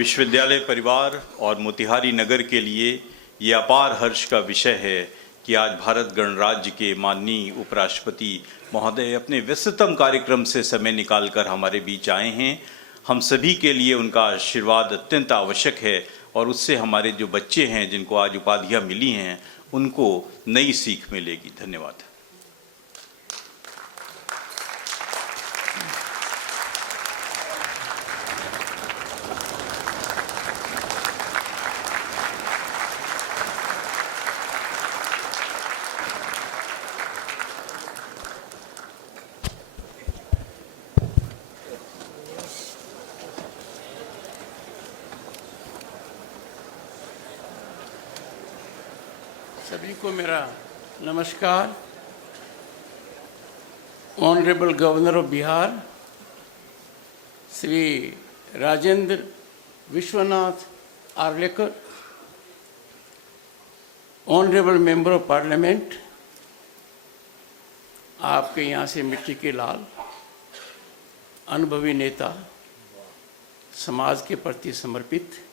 विश्वविद्यालय परिवार और मोतिहारी नगर के लिए ये अपार हर्ष का विषय है कि आज भारत गणराज्य के माननीय उपराष्ट्रपति महोदय अपने व्यस्ततम कार्यक्रम से समय निकालकर हमारे बीच आए हैं। हम सभी के लिए उनका आशीर्वाद अत्यंत आवश्यक है और उससे हमारे जो बच्चे हैं जिनको आज उपाधियां मिली हैं उनको नई सीख मिलेगी। धन्यवाद। सभी को मेरा नमस्कार। Honourable governor of Bihar Shri Rajendra Vishwanath Arlekar, honourable member of parliament, आपके यहाँ से मिट्टी के लाल, अनुभवी नेता, समाज के प्रति समर्पित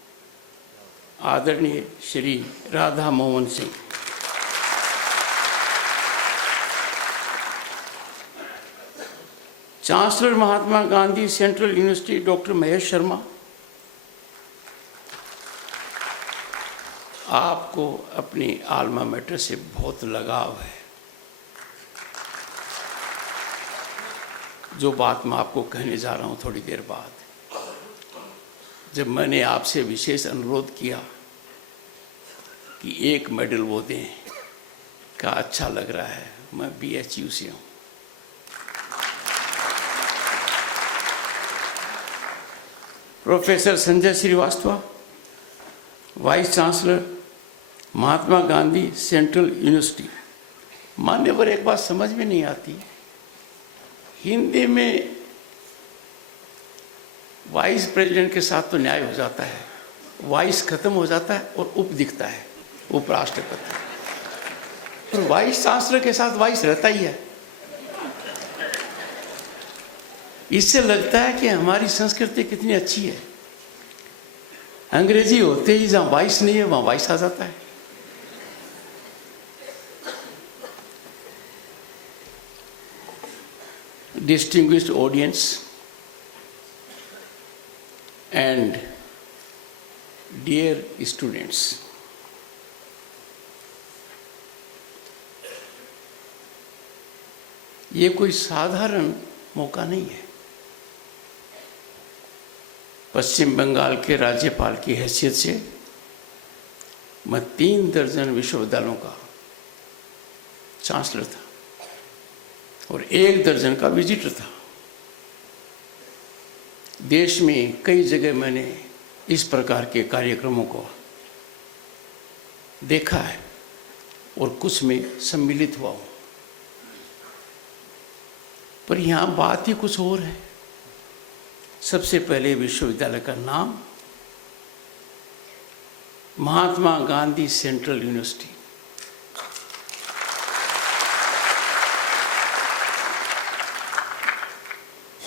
आदरणीय Shri Radha Mohan Singh, chancellor Mahatma Gandhi central university doctor Mahesh Sharma, आपको अपनी आल्मा मैटर से बहुत लगाव है। जो बात मैं आपको कहने जा रहा हूं थोड़ी देर बाद, जब मैंने आपसे विशेष अनुरोध किया कि एक मेडल वो दें, का अच्छा लग रहा है। मैं BHU से हूं। Professor Sanjay Srivastava, vice chancellor Mahatma Gandhi central university. मान्यवर, एक बात समझ में नहीं आती, हिंदी में वाइस प्रेसिडेंट के साथ तो न्याय हो जाता है, वाइस खत्म हो जाता है और उप दिखता है, उपराष्ट्रपति। और वाइस चांसलर के साथ वाइस रहता ही है। इससे लगता है कि हमारी संस्कृति कितनी अच्छी है। अंग्रेजी होते ही जहां वाइस नहीं है वहां वाइस आ जाता है। Distinguished audience and dear students, ये कोई साधारण मौका नहीं है। पश्चिम बंगाल के राज्यपाल की हैसियत से मैं 3 दर्जन विश्वविद्यालयों का चांसलर था और 1 दर्जन का विजिटर था। देश में कई जगह मैंने इस प्रकार के कार्यक्रमों को देखा है और कुछ में सम्मिलित हुआ हूं, पर यहां बात ही कुछ और है। सबसे पहले विश्वविद्यालय का नाम महात्मा गांधी सेंट्रल यूनिवर्सिटी।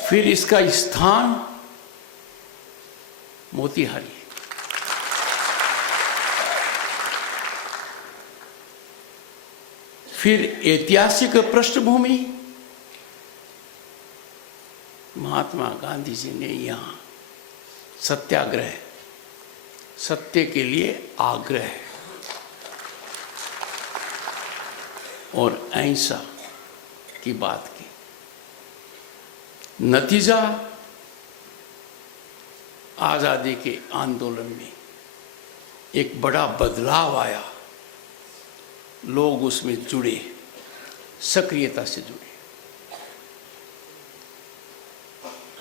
फिर इसका स्थान मोतिहारी, फिर ऐतिहासिक पृष्ठभूमि, महात्मा गांधी जी ने यहाँ सत्याग्रह, सत्य के लिए आग्रह और अहिंसा की बात की। नतीजा, आज़ादी के आंदोलन में एक बड़ा बदलाव आया। लोग उसमें जुड़े, सक्रियता से जुड़े,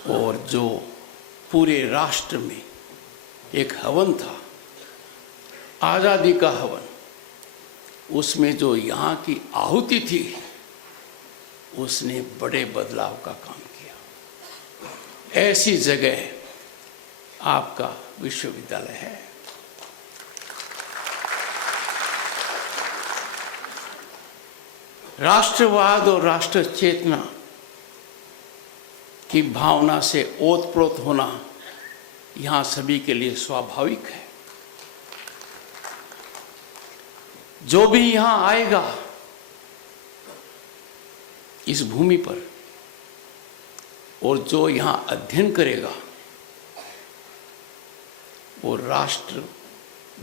और जो पूरे राष्ट्र में एक हवन था, आज़ादी का हवन, उसमें जो यहाँ की आहुति थी, उसने बड़े बदलाव का काम किया। ऐसी जगह आपका विश्वविद्यालय है। राष्ट्रवाद और राष्ट्र चेतना की भावना से ओतप्रोत होना यहां सभी के लिए स्वाभाविक है। जो भी यहां आएगा इस भूमि पर और जो यहां अध्ययन करेगा वो राष्ट्र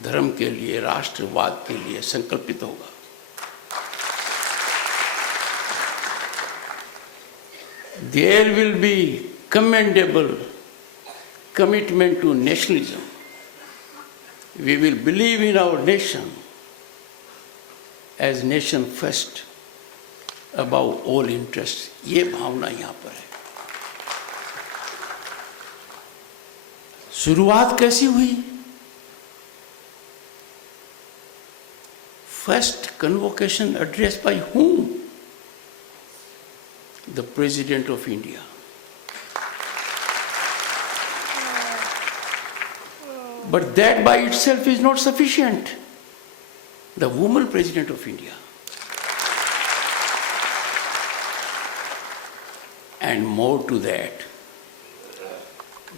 धर्म के लिए, राष्ट्रवाद के लिए संकल्पित होगा। There will be commendable commitment to nationalism. We will believe in our nation as nation first above all interests. ये भावना यहाँ पर है। शुरुआत कैसी हुई? First convocation addressed by whom? The President of India. But that by itself is not sufficient. The woman President of India. And more to that,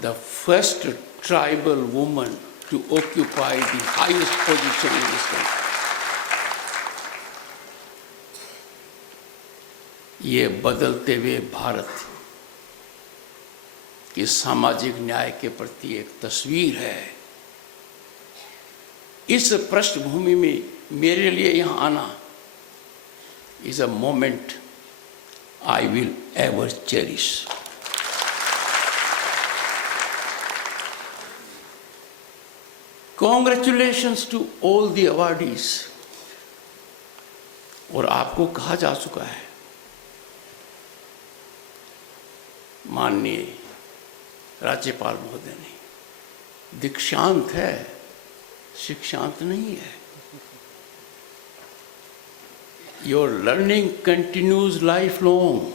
the first tribal woman to occupy the highest position in this country. ये बदलते हुए भारत की सामाजिक न्याय के प्रति एक तस्वीर है। इस पृष्ठभूमि में मेरे लिए यहाँ आना is a moment I will ever cherish. Congratulations to all the awardees. और आपको कहा जा चुका है, माननीय राज्यपाल महोदय ने, दीक्षांत है, शिक्षांत नहीं है। Your learning continues lifelong.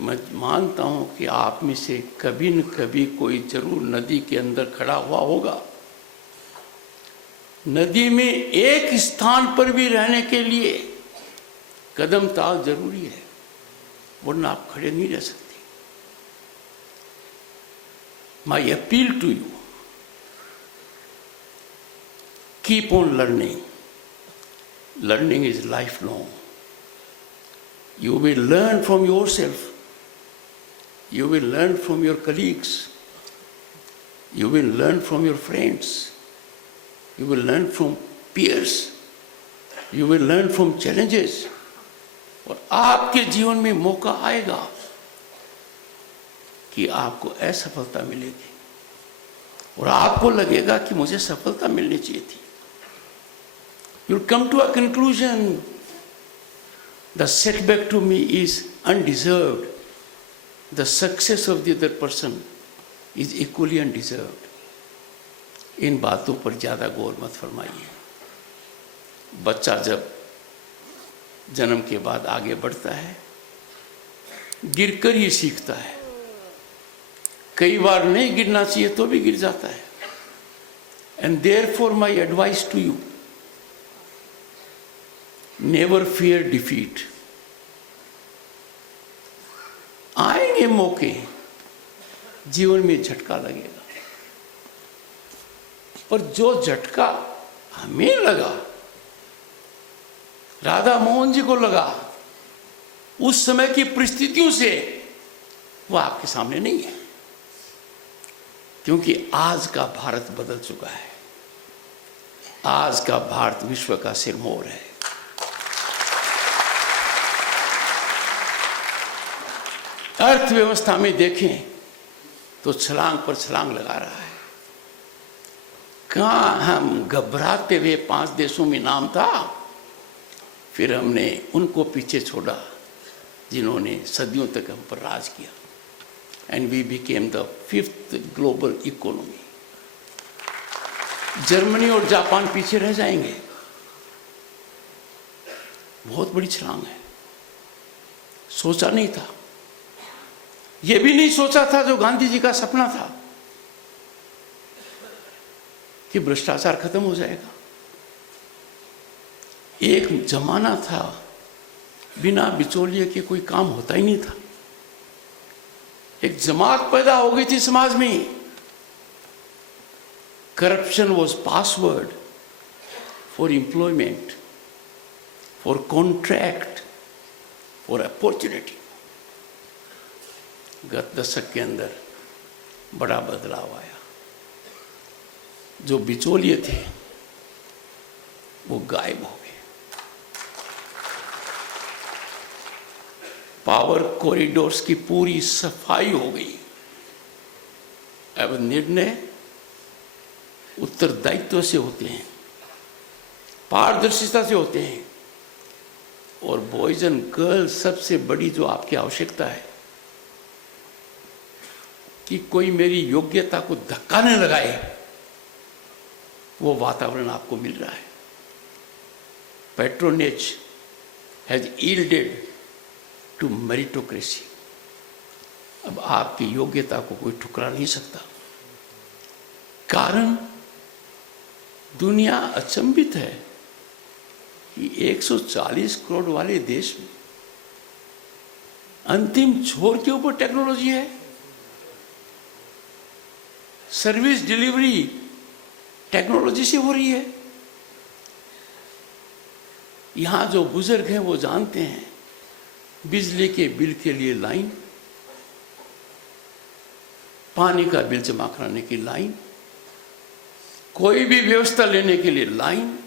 मैं मानता हूं कि आप में से कभी न कभी कोई जरूर नदी के अंदर खड़ा हुआ होगा। नदी में एक स्थान पर भी रहने के लिए कदम ताल जरूरी है, वरना आप खड़े नहीं रह सकते। My appeal to you, keep on learning. Learning is lifelong. You will learn from yourself. You will learn from your colleagues. You will learn from your friends. You will learn from peers. You will learn from challenges. और आपके जीवन में मौका आएगा कि आपको असफलता मिलेगी और आपको लगेगा कि मुझे सफलता मिलनी चाहिए थी। You'll come to a conclusion, the setback to me is undeserved. The success of the other person is equally undeserved. इन बातों पर ज़्यादा गौर मत फरमाइए। बच्चा जब जन्म के बाद आगे बढ़ता है, गिरकर ही सीखता है। कई बार नहीं गिरना चाहिए तो भी गिर जाता है। And therefore my advice to you, never fear defeat. आएंगे मौके, जीवन में झटका लगेगा, पर जो झटका हमें लगा, राधा मोहन जी को लगा, उस समय की परिस्थितियों से वो आपके सामने नहीं है, क्योंकि आज का भारत बदल चुका है। आज का भारत विश्व का सिरमौर है। अर्थव्यवस्था में देखें तो छलांग पर छलांग लगा रहा है। कहाँ हम घबराते हुए 5 देशों में नाम था, फिर हमने उनको पीछे छोड़ा जिन्होंने सदियों तक हम पर राज किया, and we became the 5th global economy. Germany और जापान पीछे रह जाएंगे। बहुत बड़ी छलांग है, सोचा नहीं था। यह भी नहीं सोचा था जो गांधी जी का सपना था कि भ्रष्टाचार खत्म हो जाएगा। एक जमाना था बिना बिचौलिए के कोई काम होता ही नहीं था। एक जमात पैदा हो गई थी समाज में। Corruption was password for employment, for contract, for opportunity. गत दशक के अंदर बड़ा बदलाव आया। जो बिचौलिए थे वो गायब हो गए। पावर कॉरिडोर्स की पूरी सफाई हो गई। अब निर्णय उत्तरदायित्व से होते हैं, पारदर्शिता से होते हैं। और बॉयज एंड गर्ल्स, सबसे बड़ी जो आपकी आवश्यकता है कि कोई मेरी योग्यता को धक्का न लगाए, वो वातावरण आपको मिल रहा है। Patronage has yielded to meritocracy. अब आपकी योग्यता को कोई ठुकरा नहीं सकता। कारण दुनिया अचंभित है कि 140 करोड़ वाले देश में अंतिम छोर के ऊपर टेक्नोलॉजी है। सर्विस डिलीवरी टेक्नोलॉजी से हो रही है। यहां जो बुजुर्ग हैं वो जानते हैं, बिजली के बिल के लिए लाइन, पानी का बिल जमा कराने की लाइन, कोई भी व्यवस्था लेने के लिए लाइन,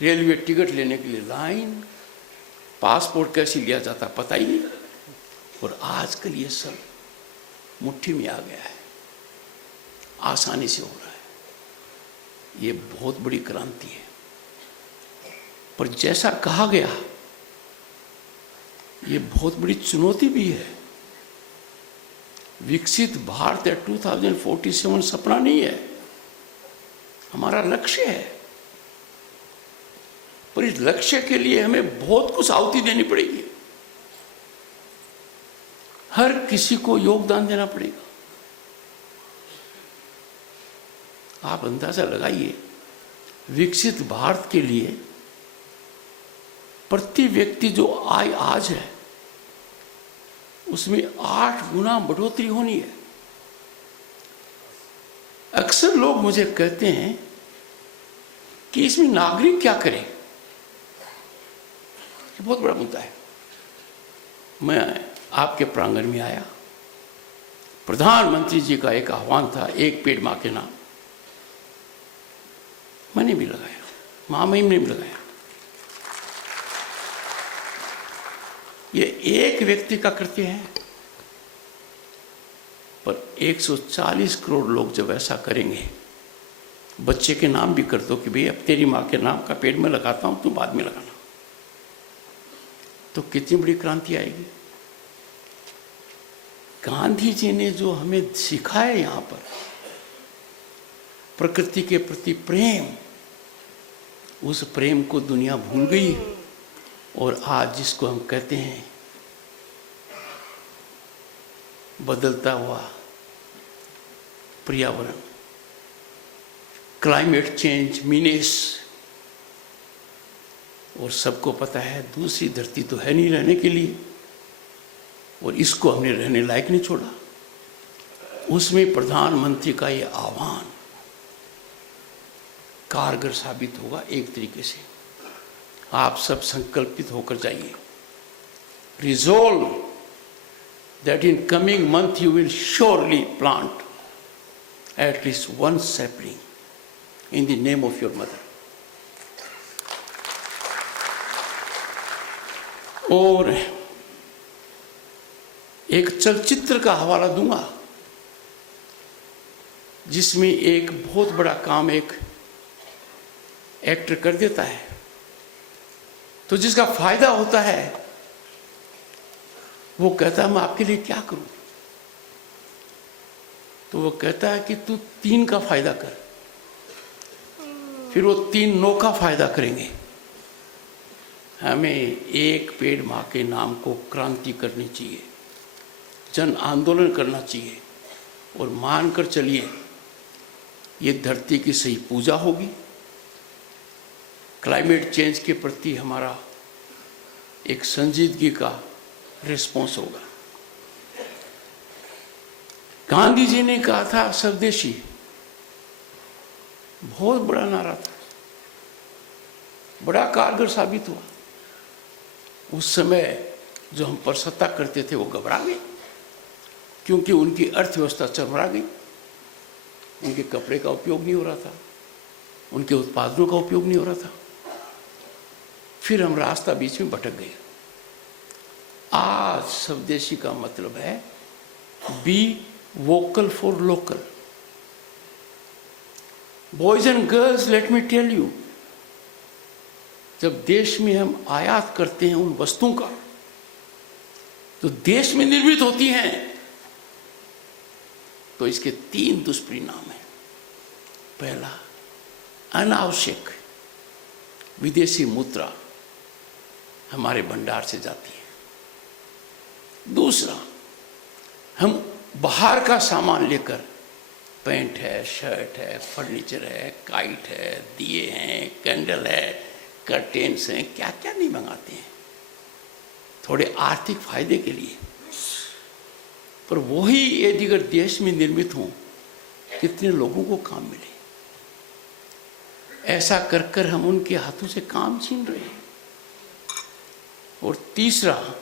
रेलवे टिकट लेने के लिए लाइन, पासपोर्ट कैसे लिया जाता पता ही नहीं। और आजकल ये सब मुट्ठी में आ गया है, आसानी से हो रहा है। ये बहुत बड़ी क्रांति है। पर जैसा कहा गया, ये बहुत बड़ी चुनौती भी है। विकसित भारत 2047 सपना नहीं है, हमारा लक्ष्य है। पर इस लक्ष्य के लिए हमें बहुत कुछ आहुति देनी पड़ेगी। हर किसी को योगदान देना पड़ेगा। आप अंदाजा लगाइए, विकसित भारत के लिए प्रति व्यक्ति जो आय आज है उसमें 8 गुना बढ़ोतरी होनी है। अक्सर लोग मुझे कहते हैं कि इसमें नागरिक क्या करें। ये बहुत बड़ा मुद्दा है। मैं आपके प्रांगण में आया, प्रधानमंत्री जी का एक आह्वान था, एक पेड़ मां के नाम। मैंने भी लगाया, महामहिम ने भी लगाया। ये एक व्यक्ति का कृत्य है, पर 140 करोड़ लोग जब ऐसा करेंगे, बच्चे के नाम भी कर दो कि भाई अब तेरी मां के नाम का पेड़ में लगाता हूं, तुम बाद में लगाना, तो कितनी बड़ी क्रांति आएगी। गांधी जी ने जो हमें सिखाया यहां पर, प्रकृति के प्रति प्रेम, उस प्रेम को दुनिया भूल गई। और आज जिसको हम कहते हैं बदलता हुआ पर्यावरण, क्लाइमेट चेंज, मीनेस, और सबको पता है दूसरी धरती तो है नहीं रहने के लिए, और इसको हमने रहने लायक नहीं छोड़ा। उसमें प्रधानमंत्री का ये आह्वान कारगर साबित होगा। एक तरीके से आप सब संकल्पित होकर जाइए। Resolve that in coming month you will surely plant at least 1 sapling in the name of your mother. और एक चलचित्र का हवाला दूंगा जिसमें एक बहुत बड़ा काम एक एक्टर कर देता है, तो जिसका फायदा होता है वो कहता है मैं आपके लिए क्या करूं। तो वो कहता है कि तू 3 का फायदा कर। फिर वो 3 9 का फायदा करेंगे। हमें एक पेड़ मां के नाम को क्रांति करनी चाहिए, जन आंदोलन करना चाहिए। और मानकर चलिए ये धरती की सही पूजा होगी, क्लाइमेट चेंज के प्रति हमारा एक संजीदगी का रिस्पॉन्स होगा। गांधी जी ने कहा था स्वदेशी, बहुत बड़ा नारा था, बड़ा कारगर साबित हुआ। उस समय जो हम पर सत्ता करते थे वो घबरा गए, क्योंकि उनकी अर्थव्यवस्था चरमरा गई। उनके कपड़े का उपयोग नहीं हो रहा था, उनके उत्पादों का उपयोग नहीं हो रहा था। फिर हम रास्ता बीच में भटक गए। आज स्वदेशी का मतलब है be vocal for local. Boys and girls, let me tell you, जब देश में हम आयात करते हैं उन वस्तुओं का तो देश में निर्मित होती हैं, तो इसके 3 दुष्परिणाम हैं। पहला, अनावश्यक विदेशी मुद्रा हमारे भंडार से जाती है। दूसरा, हम बाहर का सामान लेकर, पैंट है, शर्ट है, फर्नीचर है, काइट है, दिए हैं, कैंडल है, कर्टेन्स हैं, क्या क्या नहीं मंगाते हैं थोड़े आर्थिक फायदे के लिए। पर वही यदि अगर देश में निर्मित हों, कितने लोगों को काम मिले। ऐसा कर कर हम उनके हाथों से काम छीन रहे हैं। और तीसरा,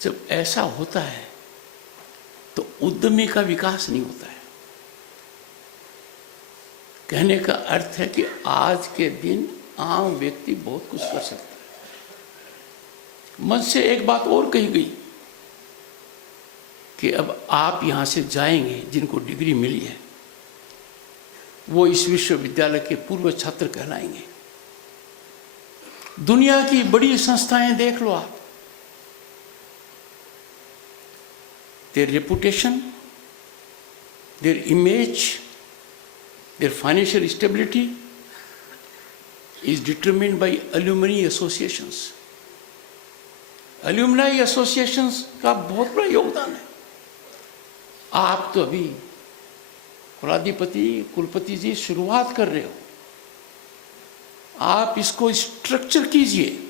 जब ऐसा होता है तो उद्यमी का विकास नहीं होता है। कहने का अर्थ है कि आज के दिन आम व्यक्ति बहुत कुछ कर सकता है। मन से एक बात और कही गई कि अब आप यहां से जाएंगे, जिनको डिग्री मिली है वो इस विश्वविद्यालय के पूर्व छात्र कहलाएंगे। दुनिया की बड़ी संस्थाएं देख लो आप, their reputation, their image, their financial stability is determined by alumni associations. alumni associations का बहुत बड़ा योगदान है। आप तो अभी कुलाधिपति, कुलपति जी शुरुआत कर रहे हो, आप इसको स्ट्रक्चर कीजिए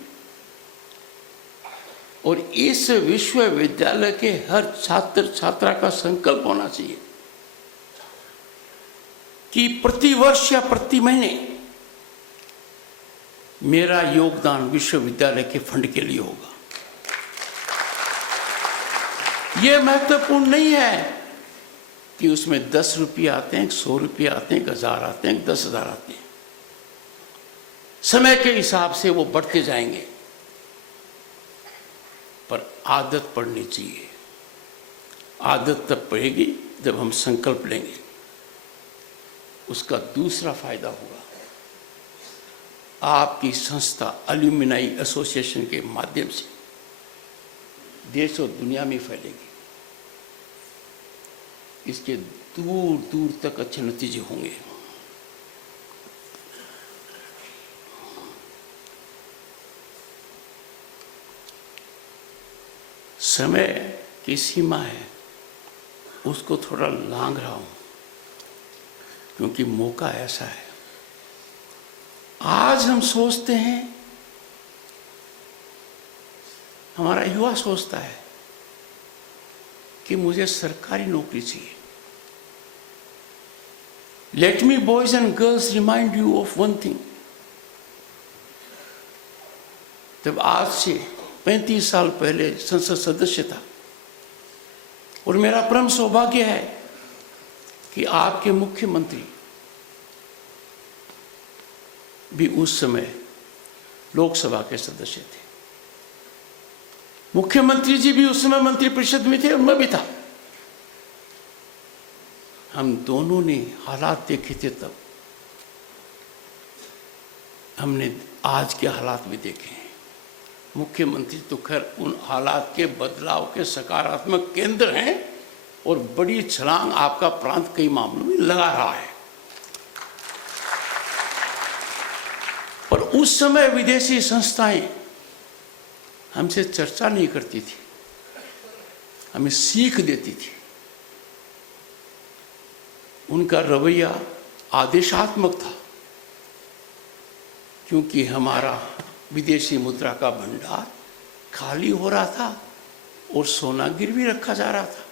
और इस विश्वविद्यालय के हर छात्र छात्रा का संकल्प होना चाहिए कि प्रति वर्ष या प्रति महीने मेरा योगदान विश्वविद्यालय के फंड के लिए होगा। यह महत्वपूर्ण नहीं है कि उसमें 10 रुपये आते हैं, 100 रुपये आते हैं, 1000 आते हैं, 10,000 आते हैं। समय के हिसाब से वो बढ़ते जाएंगे, पर आदत पड़नी चाहिए। आदत तब पड़ेगी जब हम संकल्प लेंगे। उसका दूसरा फायदा होगा, आपकी संस्था एल्यूमिनाई एसोसिएशन के माध्यम से देश और दुनिया में फैलेगी। इसके दूर दूर तक अच्छे नतीजे होंगे। समय की सीमा है, उसको थोड़ा लांघ रहा हूं क्योंकि मौका ऐसा है। आज हम सोचते हैं, हमारा युवा सोचता है कि मुझे सरकारी नौकरी चाहिए। Let me boys and girls remind you of one thing. जब आज से 35 साल पहले संसद सदस्य था, और मेरा परम सौभाग्य है कि आपके मुख्यमंत्री भी उस समय लोकसभा के सदस्य थे। मुख्यमंत्री जी भी उस समय मंत्रिपरिषद में थे और मैं भी था। हम दोनों ने हालात देखे थे, तब हमने आज के हालात भी देखे हैं। मुख्यमंत्री तो खैर उन हालात के बदलाव के सकारात्मक केंद्र हैं और बड़ी छलांग आपका प्रांत कई मामलों में लगा रहा है। पर उस समय विदेशी संस्थाएं हमसे चर्चा नहीं करती थी, हमें सीख देती थी। उनका रवैया आदेशात्मक था, क्योंकि हमारा विदेशी मुद्रा का भंडार खाली हो रहा था और सोना गिरवी रखा जा रहा था।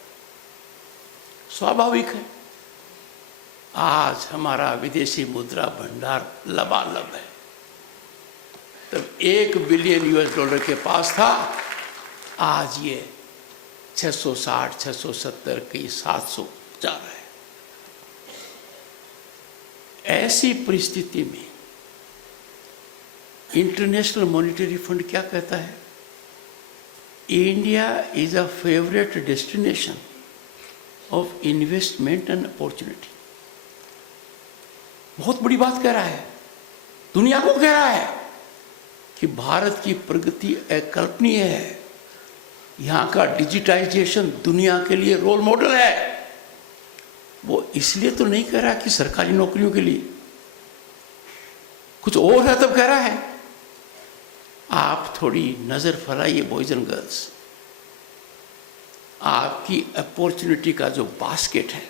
स्वाभाविक है। आज हमारा विदेशी मुद्रा भंडार लबालब है। तब $1 बिलियन के पास था, आज ये 660, 670 की 700 जा रहा है। ऐसी परिस्थिति में इंटरनेशनल मॉनेटरी फंड क्या कहता है? India is a favourite destination of investment and opportunity. बहुत बड़ी बात कह रहा है, दुनिया को कह रहा है कि भारत की प्रगति अकल्पनीय है। यहाँ का डिजिटाइजेशन दुनिया के लिए रोल मॉडल है। वो इसलिए तो नहीं कह रहा कि सरकारी नौकरियों के लिए, कुछ और है तब कह रहा है। आप थोड़ी नजर फैलाइए बॉयज एंड गर्ल्स, आपकी अपॉर्चुनिटी का जो बास्केट है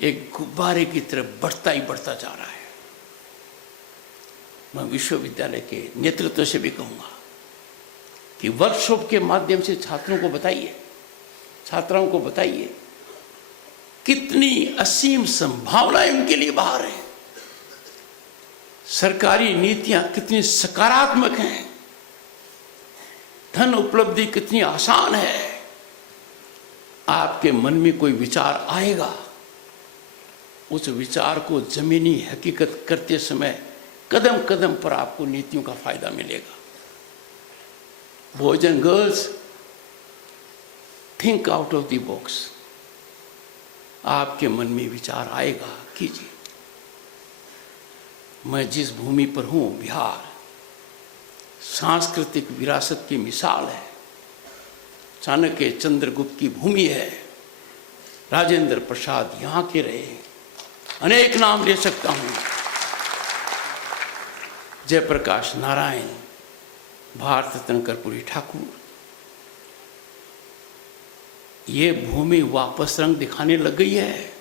एक गुब्बारे की तरफ बढ़ता ही बढ़ता जा रहा है। मैं विश्वविद्यालय के नेतृत्व से भी कहूंगा कि वर्कशॉप के माध्यम से छात्रों को बताइए, छात्राओं को बताइए कितनी असीम संभावनाएं उनके लिए बाहर हैं। सरकारी नीतियां कितनी सकारात्मक हैं, धन उपलब्धि कितनी आसान है। आपके मन में कोई विचार आएगा, उस विचार को जमीनी हकीकत करते समय कदम कदम पर आपको नीतियों का फायदा मिलेगा। Boys and girls, think out of the box. आपके मन में विचार आएगा, कीजिए। मैं जिस भूमि पर हूं, बिहार सांस्कृतिक विरासत की मिसाल है। चाणक्य चंद्रगुप्त की भूमि है। राजेंद्र प्रसाद यहाँ के रहे, अनेक नाम ले सकता हूं। जयप्रकाश नारायण, भारत रत्न कर्पूरी ठाकुर। ये भूमि वापस रंग दिखाने लग गई है।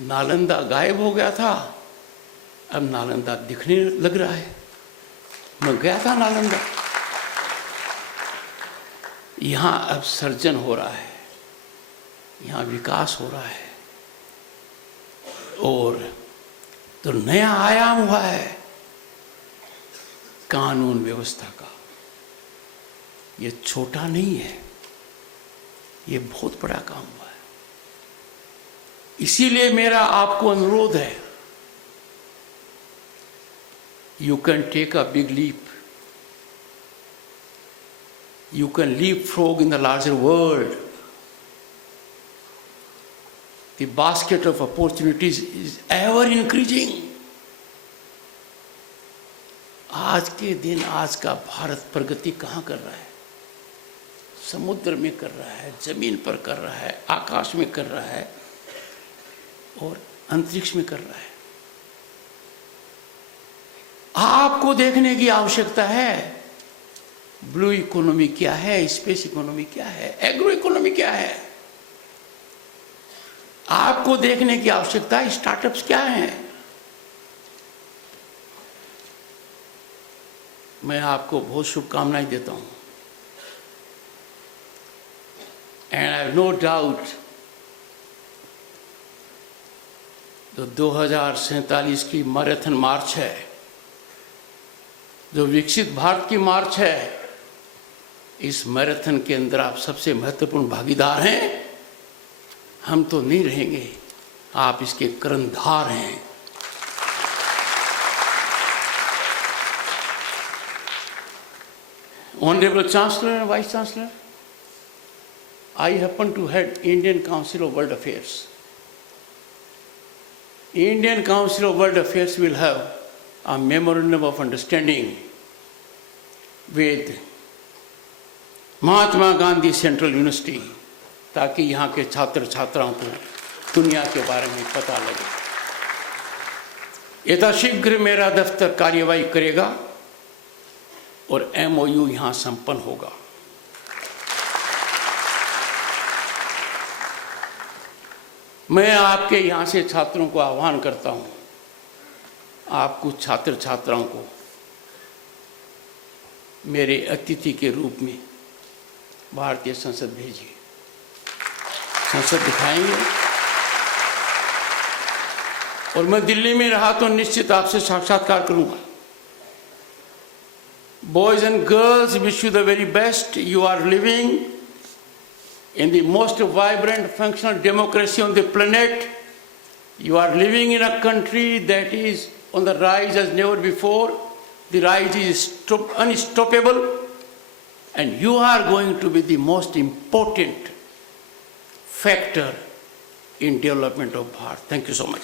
नालंदा गायब हो गया था, अब नालंदा दिखने लग रहा है। मैं गया था नालंदा, यहां अब सर्जन हो रहा है, यहां विकास हो रहा है। और तो नया आयाम हुआ है कानून व्यवस्था का। ये छोटा नहीं है, ये बहुत बड़ा काम हुआ है। इसीलिए मेरा आपको अनुरोध है, you can take a big leap. You can leapfrog in the larger world. The basket of opportunities is ever increasing. आज के दिन, आज का भारत प्रगति कहाँ कर रहा है? समुद्र में कर रहा है, जमीन पर कर रहा है, आकाश में कर रहा है और अंतरिक्ष में कर रहा है। आपको देखने की आवश्यकता है, ब्लू इकोनॉमी क्या है, स्पेस इकोनॉमी क्या है, एग्रो इकोनॉमी क्या है। आपको देखने की आवश्यकता है, स्टार्टअप्स क्या हैं। मैं आपको बहुत शुभकामनाएं देता हूं। And I have no doubt जो 2047 की मैराथन मार्च है, जो विकसित भारत की मार्च है, इस मैराथन के अंदर आप सबसे महत्वपूर्ण भागीदार हैं। हम तो नहीं रहेंगे, आप इसके कर्णधार हैं। Honorable Chancellor and Vice Chancellor, I happen to head Indian Council of World Affairs. Indian Council of World Affairs will have a memorandum of understanding with Mahatma Gandhi central university, ताकि यहाँ के छात्र छात्राओं को दुनिया के बारे में पता लगे। यथाशीघ्र मेरा दफ्तर कार्यवाही करेगा और MOU यहाँ संपन्न होगा। मैं आपके यहाँ से छात्रों को आह्वान करता हूँ, आप कुछ छात्र छात्राओं को मेरे अतिथि के रूप में भारतीय संसद भेजिए, संसद दिखाएंगे। और मैं दिल्ली में रहा तो निश्चित आपसे साक्षात्कार करूंगा। Boys and girls, wish you the very best. You are living in the most vibrant, functional democracy on the planet. You are living in a country that is on the rise as never before. The rise is unstoppable, and you are going to be the most important factor in development of Bharat. Thank you so much.